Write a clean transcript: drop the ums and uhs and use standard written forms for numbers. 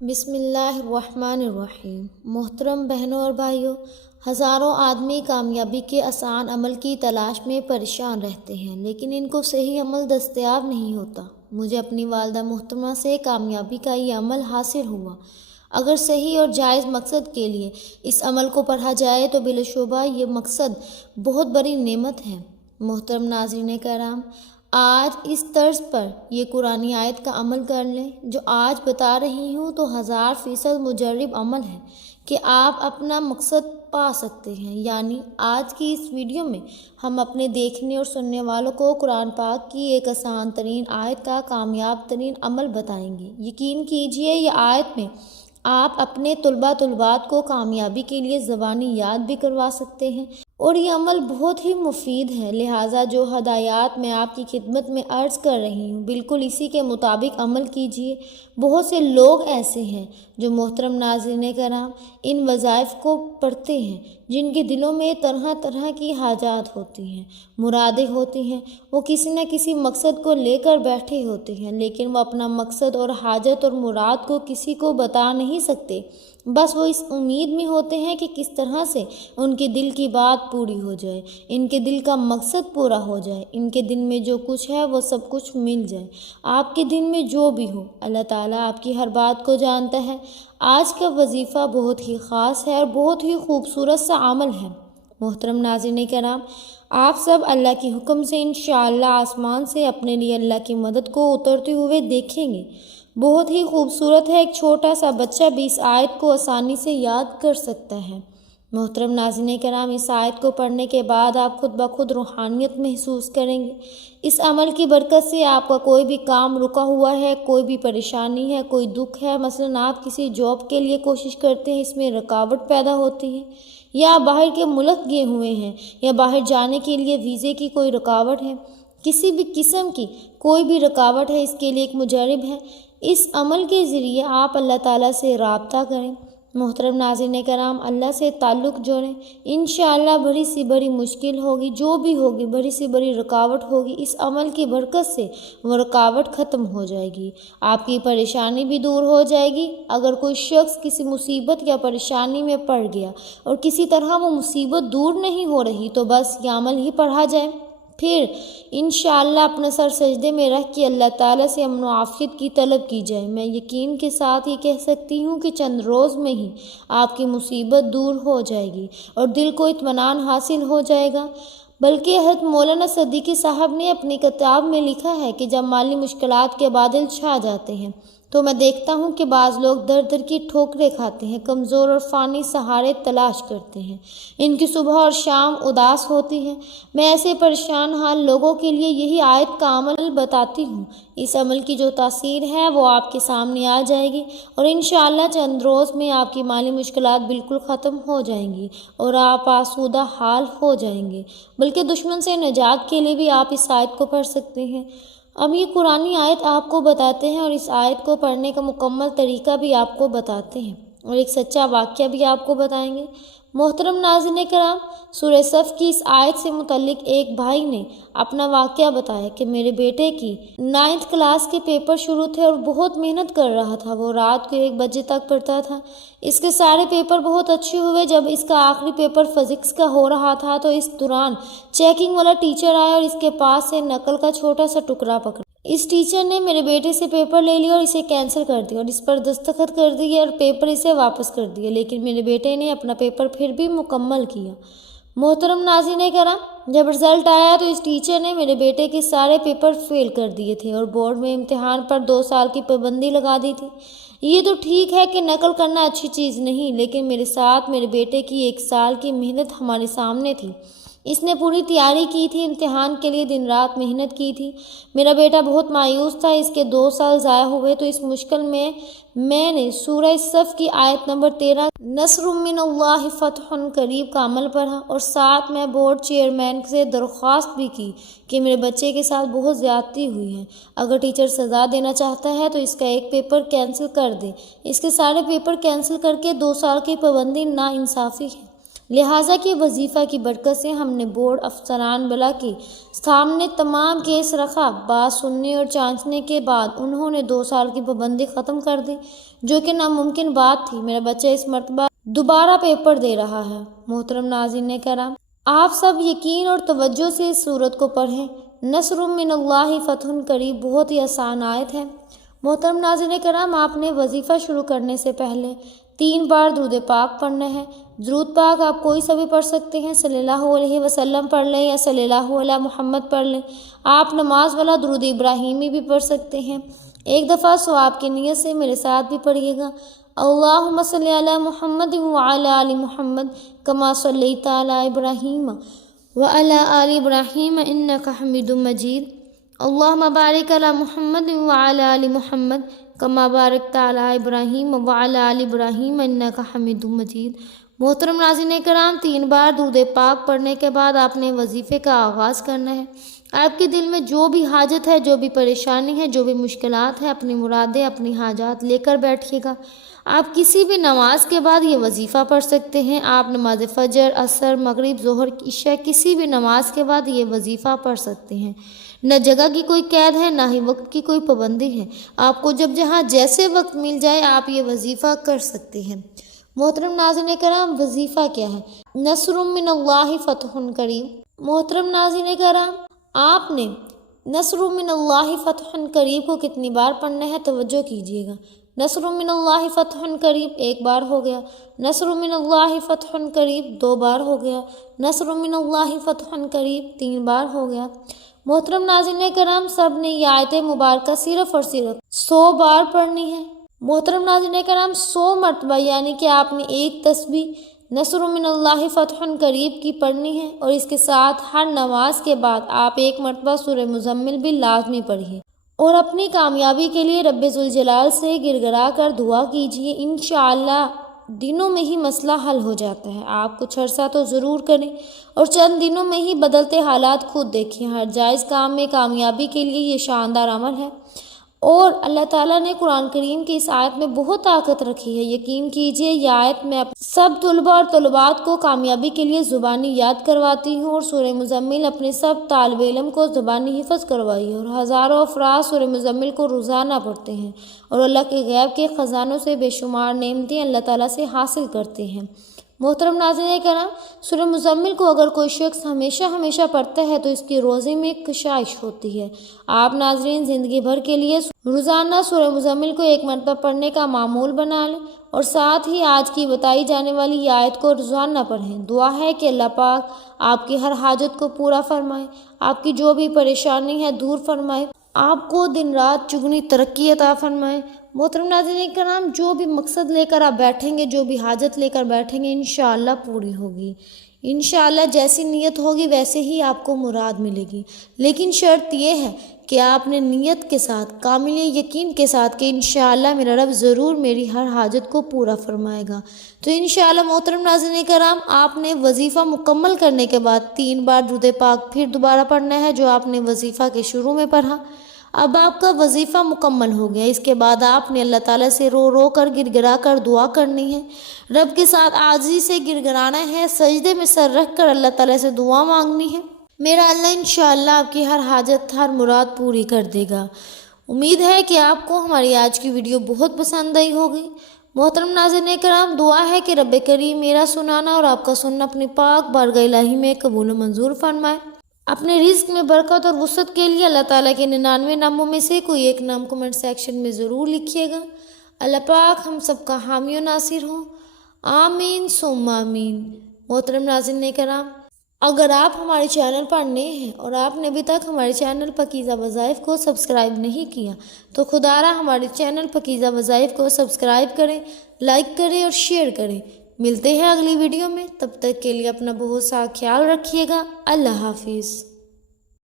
بسم اللہ الرحمن الرحیم۔ محترم بہنوں اور بھائیوں، ہزاروں آدمی کامیابی کے آسان عمل کی تلاش میں پریشان رہتے ہیں، لیکن ان کو صحیح عمل دستیاب نہیں ہوتا۔ مجھے اپنی والدہ محترمہ سے کامیابی کا یہ عمل حاصل ہوا۔ اگر صحیح اور جائز مقصد کے لیے اس عمل کو پڑھا جائے تو بلا شبہ یہ مقصد بہت بڑی نعمت ہے۔ محترم ناظرین کرام، آج اس طرز پر یہ قرآنی آیت کا عمل کر لیں جو آج بتا رہی ہوں تو 1000% مجرب عمل ہے کہ آپ اپنا مقصد پا سکتے ہیں۔ یعنی آج کی اس ویڈیو میں ہم اپنے دیکھنے اور سننے والوں کو قرآن پاک کی ایک آسان ترین آیت کا کامیاب ترین عمل بتائیں گے۔ یقین کیجئے یہ آیت میں آپ اپنے طلبات کو کامیابی کے لیے زبانی یاد بھی کروا سکتے ہیں، اور یہ عمل بہت ہی مفید ہے۔ لہٰذا جو ہدایات میں آپ کی خدمت میں عرض کر رہی ہوں، بالکل اسی کے مطابق عمل کیجیے۔ بہت سے لوگ ایسے ہیں جو محترم ناظرین کرام ان وظائف کو پڑھتے ہیں، جن کے دلوں میں طرح طرح کی حاجات ہوتی ہیں، مرادیں ہوتی ہیں۔ وہ کسی نہ کسی مقصد کو لے کر بیٹھے ہوتے ہیں، لیکن وہ اپنا مقصد اور حاجت اور مراد کو کسی کو بتا نہیں سکتے۔ بس وہ اس امید میں ہوتے ہیں کہ کس طرح سے ان کے دل کی بات پوری ہو جائے، ان کے دل کا مقصد پورا ہو جائے، ان کے دل میں جو کچھ ہے وہ سب کچھ مل جائے۔ آپ کے دل میں جو بھی ہو، اللہ تعالیٰ آپ کی ہر بات کو جانتا ہے۔ آج کا وظیفہ بہت ہی خاص ہے اور بہت ہی خوبصورت سا عمل ہے۔ محترم ناظرین کرام، آپ سب اللہ کے حکم سے انشاءاللہ آسمان سے اپنے لیے اللہ کی مدد کو اترتے ہوئے دیکھیں گے۔ بہت ہی خوبصورت ہے، ایک چھوٹا سا بچہ بھی اس آیت کو آسانی سے یاد کر سکتا ہے۔ محترم ناظرین کرام، اس آیت کو پڑھنے کے بعد آپ خود بخود روحانیت محسوس کریں گے۔ اس عمل کی برکت سے آپ کا کوئی بھی کام رکا ہوا ہے، کوئی بھی پریشانی ہے، کوئی دکھ ہے، مثلاً آپ کسی جاب کے لیے کوشش کرتے ہیں، اس میں رکاوٹ پیدا ہوتی ہے، یا آپ باہر کے ملک گئے ہوئے ہیں، یا باہر جانے کے لیے ویزے کی کوئی رکاوٹ ہے، کسی بھی قسم کی کوئی بھی رکاوٹ ہے، اس کے لیے ایک مجرب ہے۔ اس عمل کے ذریعے آپ اللہ تعالیٰ سے رابطہ کریں۔ محترم ناظرین کرام، اللہ سے تعلق جوڑیں۔ انشاءاللہ بڑی سی بڑی مشکل ہوگی، جو بھی ہوگی، بڑی سی بڑی رکاوٹ ہوگی، اس عمل کی برکت سے وہ رکاوٹ ختم ہو جائے گی، آپ کی پریشانی بھی دور ہو جائے گی۔ اگر کوئی شخص کسی مصیبت یا پریشانی میں پڑ گیا اور کسی طرح وہ مصیبت دور نہیں ہو رہی تو بس یہ عمل ہی پڑھا جائے، پھر انشاءاللہ اپنا سر سجدے میں رکھ کے اللہ تعالیٰ سے امن و عافیت کی طلب کی جائے۔ میں یقین کے ساتھ یہ کہہ سکتی ہوں کہ چند روز میں ہی آپ کی مصیبت دور ہو جائے گی اور دل کو اطمینان حاصل ہو جائے گا۔ بلکہ حضرت مولانا صدیقی صاحب نے اپنی کتاب میں لکھا ہے کہ جب مالی مشکلات کے بادل چھا جاتے ہیں تو میں دیکھتا ہوں کہ بعض لوگ در در کی ٹھوکریں کھاتے ہیں، کمزور اور فانی سہارے تلاش کرتے ہیں، ان کی صبح اور شام اداس ہوتی ہے۔ میں ایسے پریشان حال لوگوں کے لیے یہی آیت کا عمل بتاتی ہوں۔ اس عمل کی جو تاثیر ہے وہ آپ کے سامنے آ جائے گی، اور انشاءاللہ چند روز میں آپ کی مالی مشکلات بالکل ختم ہو جائیں گی اور آپ آسودہ حال ہو جائیں گے۔ بلکہ دشمن سے نجات کے لیے بھی آپ اس آیت کو پڑھ سکتے ہیں۔ اب یہ قرآنی آیت آپ کو بتاتے ہیں اور اس آیت کو پڑھنے کا مکمل طریقہ بھی آپ کو بتاتے ہیں، اور ایک سچا واقعہ بھی آپ کو بتائیں گے۔ محترم ناظرین کرام، سورہ صف کی اس آیت سے متعلق ایک بھائی نے اپنا واقعہ بتایا کہ میرے بیٹے کی 9th کلاس کے پیپر شروع تھے اور بہت محنت کر رہا تھا۔ وہ رات کو 1 بجے تک پڑھتا تھا۔ اس کے سارے پیپر بہت اچھے ہوئے۔ جب اس کا آخری پیپر فزکس کا ہو رہا تھا تو اس دوران چیکنگ والا ٹیچر آیا اور اس کے پاس سے نقل کا چھوٹا سا ٹکڑا پکڑا۔ اس ٹیچر نے میرے بیٹے سے پیپر لے لیا اور اسے کینسل کر دیا اور اس پر دستخط کر دیے اور پیپر اسے واپس کر دیا، لیکن میرے بیٹے نے اپنا پیپر پھر بھی مکمل کیا۔ محترم ناظرین کرام، جب رزلٹ آیا تو اس ٹیچر نے میرے بیٹے کے سارے پیپر فیل کر دیے تھے اور بورڈ میں امتحان پر 2 سال کی پابندی لگا دی تھی۔ یہ تو ٹھیک ہے کہ نقل کرنا اچھی چیز نہیں، لیکن میرے ساتھ میرے بیٹے کی 1 سال کی محنت ہمارے سامنے تھی۔ اس نے پوری تیاری کی تھی، امتحان کے لیے دن رات محنت کی تھی۔ میرا بیٹا بہت مایوس تھا، اس کے 2 سال ضائع ہوئے۔ تو اس مشکل میں نے سورہ صف کی آیت نمبر 13 نصر من اللہ فتح قریب کا عمل پڑھا، اور ساتھ میں بورڈ چیئرمین سے درخواست بھی کی کہ میرے بچے کے ساتھ بہت زیادتی ہوئی ہے، اگر ٹیچر سزا دینا چاہتا ہے تو اس کا 1 پیپر کینسل کر دے۔ اس کے سارے پیپر کینسل کر کے 2 سال کی پابندی ناانصافی ہے۔ لہٰذا کہ وظیفہ کی برکت سے ہم نے بورڈ افسران بلا کے سامنے تمام کیس رکھا۔ بات سننے اور جانچنے کے بعد انہوں نے 2 سال کی پابندی ختم کر دی، جو کہ ناممکن بات تھی۔ میرا بچہ اس مرتبہ دوبارہ پیپر دے رہا ہے۔ محترم ناظرین کرام، آپ سب یقین اور توجہ سے اس سورت کو پڑھیں۔ نصر من اللہ فتح قریب بہت ہی آسان آیت ہے۔ محترم ناظرین کرام، آپ نے وظیفہ شروع کرنے سے پہلے 3 بار درود پاک پڑھنا ہے۔ درود پاک آپ کوئی سا بھی پڑھ سکتے ہیں، صلی اللہ علیہ وسلم پڑھ لیں یا صلی اللہ علیہ محمد پڑھ لیں۔ آپ نماز والا درود ابراہیمی بھی پڑھ سکتے ہیں۔ ایک دفعہ ثواب کی نیت سے میرے ساتھ بھی پڑھیے گا۔ اللہم صلی علی محمد وعلی آل محمد کما صلیت علی ابراہیم وعلی آل ابراہیم انک حمید مجید۔ اللہم بارک علی محمد وعلی آل محمد کما بارکت علی ابراہیم وعلی آل ابراہیم انک حمید مجید۔ محترم ناظرین کرام، 3 بار درود پاک پڑھنے کے بعد آپ نے وظیفے کا آغاز کرنا ہے۔ آپ کے دل میں جو بھی حاجت ہے، جو بھی پریشانی ہے، جو بھی مشکلات ہیں، اپنی مرادیں، اپنی حاجات لے کر بیٹھیے گا۔ آپ کسی بھی نماز کے بعد یہ وظیفہ پڑھ سکتے ہیں۔ آپ نماز فجر، عصر، مغرب، ظہر، عشاء کسی بھی نماز کے بعد یہ وظیفہ پڑھ سکتے ہیں۔ نہ جگہ کی کوئی قید ہے، نہ ہی وقت کی کوئی پابندی ہے۔ آپ کو جب جہاں جیسے وقت مل جائے آپ یہ وظیفہ کر سکتے ہیں۔ محترم ناظرین کرام، وظیفہ کیا ہے؟ نصر من اللہ فتح قریب۔ محترم ناظرین کرام، آپ نے نصر من اللہ فتح قریب کو کتنی بار پڑھنا ہے؟ توجہ کیجیے گا۔ نصر من اللہ فتح قریب 1 بار ہو گیا، نصر من اللہ فتح قریب 2 بار ہو گیا، نصر من اللہ فتح قریب 3 بار ہو گیا۔ محترم ناظرین کرام، سب نے یہ آیت مبارکہ صرف اور صرف 100 بار پڑھنی ہے۔ محترم ناظرین کرام، 100 مرتبہ، یعنی کہ آپ نے ایک تسبیح نصر من اللہ فتح قریب کی پڑھنی ہے، اور اس کے ساتھ ہر نماز کے بعد آپ 1 مرتبہ سورہ مزمل بھی لازمی پڑھیے، اور اپنی کامیابی کے لیے رب ذوالجلال سے گر گرا کر دعا کیجیے۔ انشاءاللہ دنوں میں ہی مسئلہ حل ہو جاتا ہے۔ آپ کچھ عرصہ تو ضرور کریں اور چند دنوں میں ہی بدلتے حالات خود دیکھیں۔ ہر جائز کام میں کامیابی کے لیے یہ شاندار عمل ہے، اور اللہ تعالیٰ نے قرآن کریم کی اس آیت میں بہت طاقت رکھی ہے۔ یقین کیجئے یہ آیت میں سب طلباء اور طلبات کو کامیابی کے لیے زبانی یاد کرواتی ہوں، اور سورہ مزمل اپنے سب طالب علم کو زبانی حفظ کروائی ہے، اور ہزاروں افراد سورہ مزمل کو روزانہ پڑھتے ہیں، اور اللہ کے غیب کے خزانوں سے بے شمار نعمتیں اللہ تعالیٰ سے حاصل کرتے ہیں۔ محترم ناظرین کرام، سورہ مزمل کو اگر کوئی شخص ہمیشہ پڑھتا ہے تو اس کی روزی میں کشائش ہوتی ہے۔ آپ ناظرین زندگی بھر کے لیے روزانہ سورہ مزمل کو 1 مرتبہ پڑھنے کا معمول بنا لیں، اور ساتھ ہی آج کی بتائی جانے والی یہ آیت کو روزانہ پڑھیں۔ دعا ہے کہ اللہ پاک آپ کی ہر حاجت کو پورا فرمائے، آپ کی جو بھی پریشانی ہے دور فرمائے، آپ کو دن رات چگنی ترقی عطا فرمائے۔ محترم ناظرین کرام، جو بھی مقصد لے کر آپ بیٹھیں گے، جو بھی حاجت لے کر بیٹھیں گے، انشاءاللہ پوری ہوگی۔ انشاءاللہ جیسی نیت ہوگی ویسے ہی آپ کو مراد ملے گی، لیکن شرط یہ ہے کہ آپ نے نیت کے ساتھ، کامل یقین کے ساتھ کہ انشاءاللہ میرا رب ضرور میری ہر حاجت کو پورا فرمائے گا۔ تو انشاءاللہ محترم ناظرین کرام، آپ نے وظیفہ مکمل کرنے کے بعد 3 بار درود پاک پھر دوبارہ پڑھنا ہے، جو آپ نے وظیفہ کے شروع میں پڑھا۔ اب آپ کا وظیفہ مکمل ہو گیا۔ اس کے بعد آپ نے اللہ تعالیٰ سے رو رو کر گر گرا کر دعا کرنی ہے، رب کے ساتھ عاجزی سے گر گرانا ہے، سجدے میں سر رکھ کر اللہ تعالیٰ سے دعا مانگنی ہے۔ میرا اللہ انشاءاللہ آپ کی ہر حاجت، ہر مراد پوری کر دے گا۔ امید ہے کہ آپ کو ہماری آج کی ویڈیو بہت پسند آئی ہوگی۔ محترم ناظرین کرام، دعا ہے کہ رب کریم میرا سنانا اور آپ کا سننا اپنی پاک بارگاہ الہی میں قبول و منظور فرمائے۔ اپنے رزق میں برکت اور وسعت کے لیے اللہ تعالیٰ کے 99 ناموں میں سے کوئی ایک نام کمنٹ سیکشن میں ضرور لکھیے گا۔ اللہ پاک ہم سب کا حامی و ناصر ہوں، آمین ثم آمین۔ محترم ناظرین کرام، اگر آپ ہمارے چینل پر نئے ہیں اور آپ نے ابھی تک ہمارے چینل پاکیزہ وظائف کو سبسکرائب نہیں کیا تو خدا را ہمارے چینل پاکیزہ وظائف کو سبسکرائب کریں، لائک کریں اور شیئر کریں۔ ملتے ہیں اگلی ویڈیو میں، تب تک کے لیے اپنا بہت سا خیال رکھیے گا۔ اللہ حافظ۔